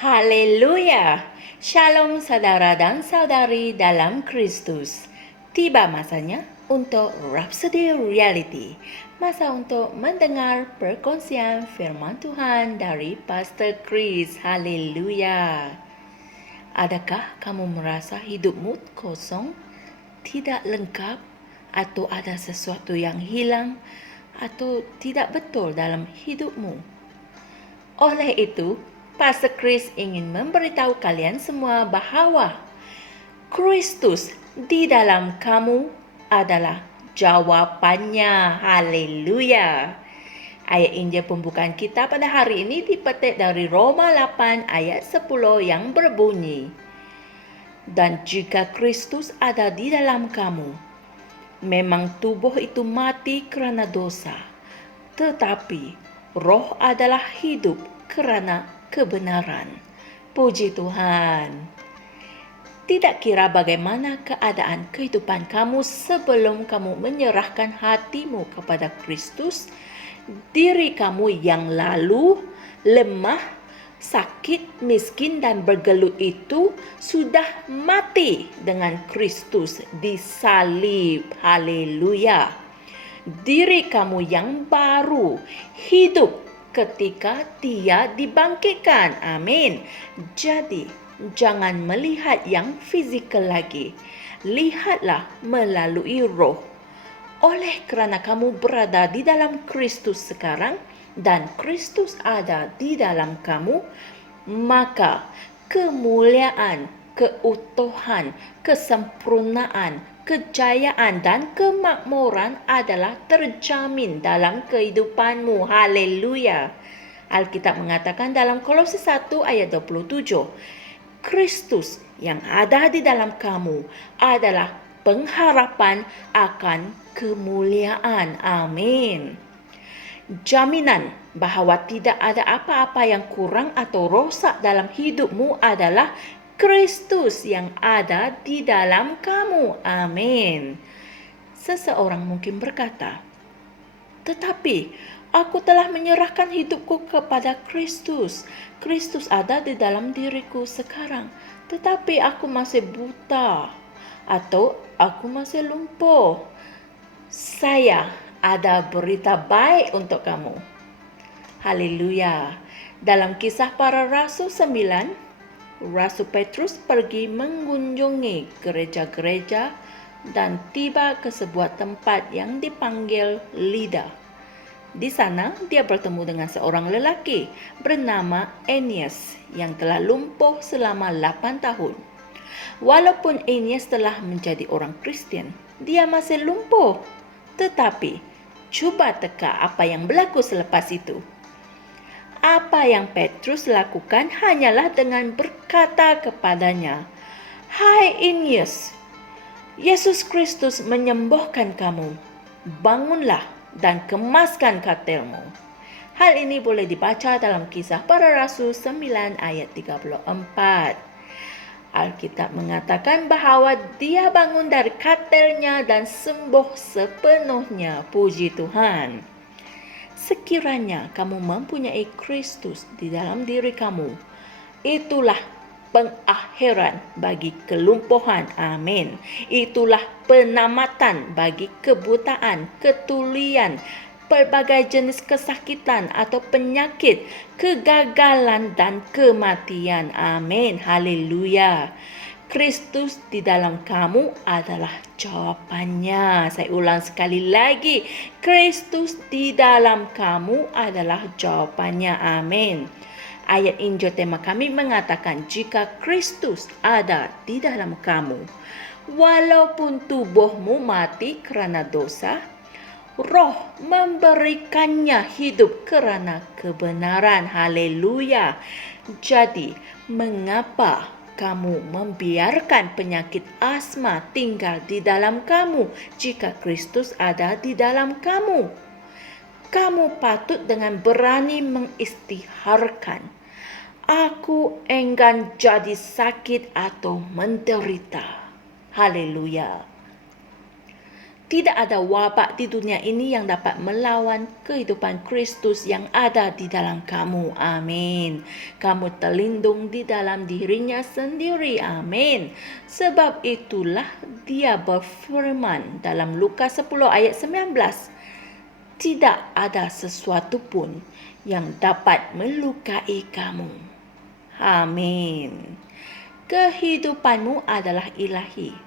Haleluya! Shalom saudara dan saudari dalam Kristus. Tiba masanya untuk Rhapsody Reality. Masa untuk mendengar perkongsian firman Tuhan dari Pastor Chris. Haleluya! Adakah kamu merasa hidupmu kosong, tidak lengkap, atau ada sesuatu yang hilang atau tidak betul dalam hidupmu? Oleh itu, Pastor Chris ingin memberitahu kalian semua bahawa Kristus di dalam kamu adalah jawapannya. Haleluya. Ayat Injil pembukaan kita pada hari ini dipetik dari Roma 8 ayat 10 yang berbunyi, dan jika Kristus ada di dalam kamu, memang tubuh itu mati kerana dosa, tetapi roh adalah hidup kerana kebenaran. Puji Tuhan. Tidak kira bagaimana keadaan kehidupan kamu sebelum kamu menyerahkan hatimu kepada Kristus, diri kamu yang lalu, lemah, sakit, miskin dan bergelut itu sudah mati dengan Kristus di salib. Haleluya. Diri kamu yang baru hidup ketika Dia dibangkitkan. Amin. Jadi, jangan melihat yang fizikal lagi. Lihatlah melalui roh. Oleh kerana kamu berada di dalam Kristus sekarang dan Kristus ada di dalam kamu, maka kemuliaan, keutuhan, kesempurnaan, kejayaan dan kemakmuran adalah terjamin dalam kehidupanmu. Haleluya. Alkitab mengatakan dalam Kolose 1 ayat 27, Kristus yang ada di dalam kamu adalah pengharapan akan kemuliaan. Amin. Jaminan bahawa tidak ada apa-apa yang kurang atau rosak dalam hidupmu adalah Kristus yang ada di dalam kamu. Amin. Seseorang mungkin berkata, tetapi aku telah menyerahkan hidupku kepada Kristus. Kristus ada di dalam diriku sekarang, tetapi aku masih buta atau aku masih lumpuh. Saya ada berita baik untuk kamu. Haleluya. Dalam Kisah Para Rasul 9, Rasul Petrus pergi mengunjungi gereja-gereja dan tiba ke sebuah tempat yang dipanggil Lida. Di sana dia bertemu dengan seorang lelaki bernama Aeneas yang telah lumpuh selama 8 tahun. Walaupun Aeneas telah menjadi orang Kristian, dia masih lumpuh. Tetapi, cuba teka apa yang berlaku selepas itu. Apa yang Petrus lakukan hanyalah dengan berkata kepadanya, "Hai Aeneas, Yesus Kristus menyembuhkan kamu. Bangunlah dan kemaskan katilmu." Hal ini boleh dibaca dalam Kisah Para Rasul 9 ayat 34. Alkitab mengatakan bahawa dia bangun dari katilnya dan sembuh sepenuhnya. Puji Tuhan. Sekiranya kamu mempunyai Kristus di dalam diri kamu, itulah pengakhiran bagi kelumpuhan. Amin. Itulah penamatan bagi kebutaan, ketulian, pelbagai jenis kesakitan atau penyakit, kegagalan dan kematian. Amin. Haleluya. Kristus di dalam kamu adalah jawapannya. Saya ulang sekali lagi. Kristus di dalam kamu adalah jawapannya. Amin. Ayat Injil tema kami mengatakan jika Kristus ada di dalam kamu, walaupun tubuhmu mati kerana dosa, roh memberikannya hidup kerana kebenaran. Haleluya. Jadi, mengapa kamu membiarkan penyakit asma tinggal di dalam kamu jika Kristus ada di dalam kamu? Kamu patut dengan berani mengistiharkan, "Aku enggan jadi sakit atau menderita." Haleluya. Tidak ada wabak di dunia ini yang dapat melawan kehidupan Kristus yang ada di dalam kamu. Amin. Kamu terlindung di dalam dirinya sendiri. Amin. Sebab itulah dia berfirman dalam Lukas 10 ayat 19. Tidak ada sesuatu pun yang dapat melukai kamu. Amin. Kehidupanmu adalah ilahi.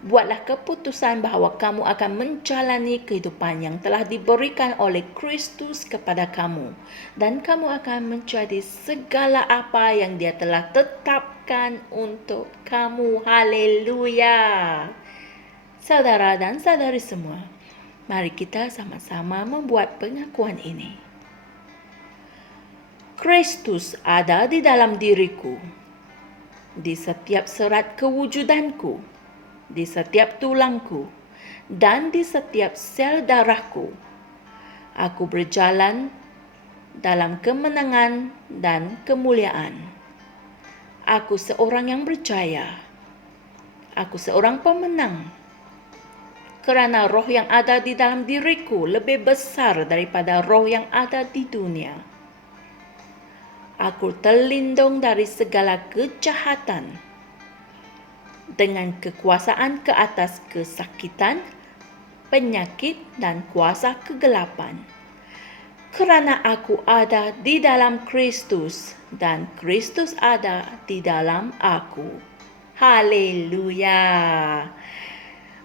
Buatlah keputusan bahawa kamu akan menjalani kehidupan yang telah diberikan oleh Kristus kepada kamu. Dan kamu akan menjadi segala apa yang Dia telah tetapkan untuk kamu. Haleluya. Saudara dan saudari semua, mari kita sama-sama membuat pengakuan ini. Kristus ada di dalam diriku, di setiap serat kewujudanku, di setiap tulangku, dan di setiap sel darahku. Aku berjalan dalam kemenangan dan kemuliaan. Aku seorang yang berjaya. Aku seorang pemenang. Kerana roh yang ada di dalam diriku lebih besar daripada roh yang ada di dunia. Aku terlindung dari segala kejahatan dengan kekuasaan ke atas kesakitan, penyakit dan kuasa kegelapan. Kerana aku ada di dalam Kristus dan Kristus ada di dalam aku. Haleluya.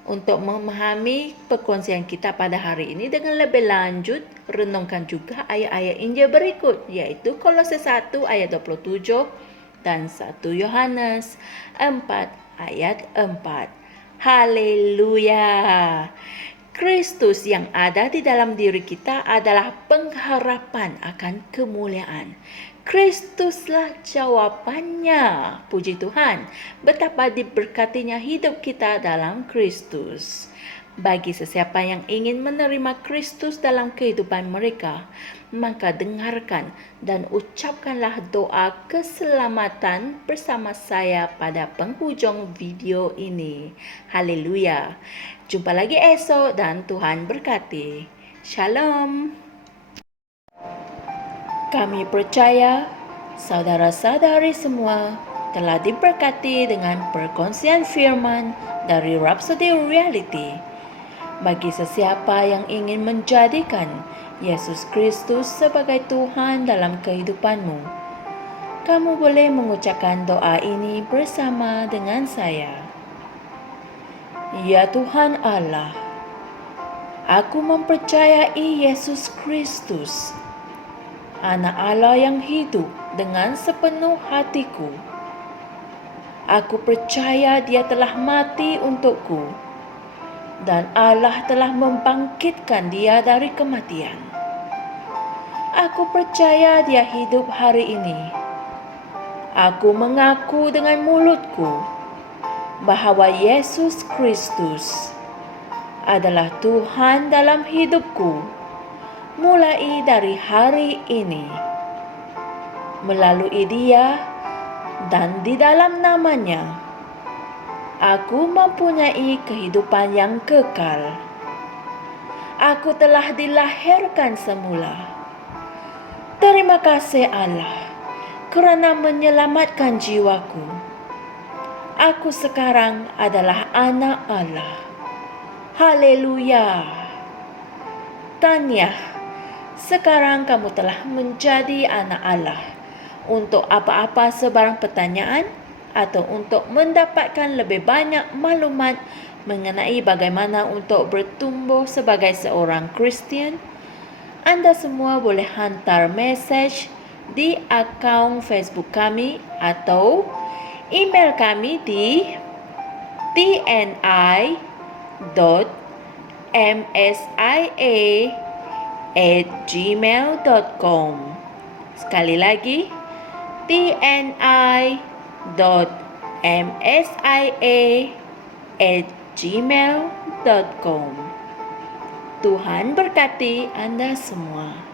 Untuk memahami perkongsian kita pada hari ini dengan lebih lanjut, renungkan juga ayat-ayat Injil berikut, iaitu Kolose 1 ayat 27 dan 1 Yohanes 4 ayat 4. Haleluya. Kristus yang ada di dalam diri kita adalah pengharapan akan kemuliaan. Kristuslah jawapannya. Puji Tuhan, betapa diberkatinya hidup kita dalam Kristus. Bagi sesiapa yang ingin menerima Kristus dalam kehidupan mereka, maka dengarkan dan ucapkanlah doa keselamatan bersama saya pada penghujung video ini. Haleluya. Jumpa lagi esok dan Tuhan berkati. Shalom. Kami percaya saudara-saudari semua telah diberkati dengan perkongsian firman dari Rhapsody Reality. Bagi sesiapa yang ingin menjadikan Yesus Kristus sebagai Tuhan dalam kehidupanmu, kamu boleh mengucapkan doa ini bersama dengan saya. Ya Tuhan Allah, aku mempercayai Yesus Kristus, Anak Allah yang hidup dengan sepenuh hatiku. Aku percaya Dia telah mati untukku dan Allah telah membangkitkan Dia dari kematian. Aku percaya Dia hidup hari ini. Aku mengaku dengan mulutku bahawa Yesus Kristus adalah Tuhan dalam hidupku mulai dari hari ini. Melalui Dia dan di dalam nama-Nya, aku mempunyai kehidupan yang kekal. Aku telah dilahirkan semula. Terima kasih Allah kerana menyelamatkan jiwaku. Aku sekarang adalah anak Allah. Haleluya. Tahniah, sekarang kamu telah menjadi anak Allah. Untuk apa-apa sebarang pertanyaan atau untuk mendapatkan lebih banyak maklumat mengenai bagaimana untuk bertumbuh sebagai seorang Kristian, anda semua boleh hantar mesej di akaun Facebook kami atau email kami di tni.msia@gmail.com. Sekali lagi, tni.msia@gmail.com. Tuhan berkati Anda semua.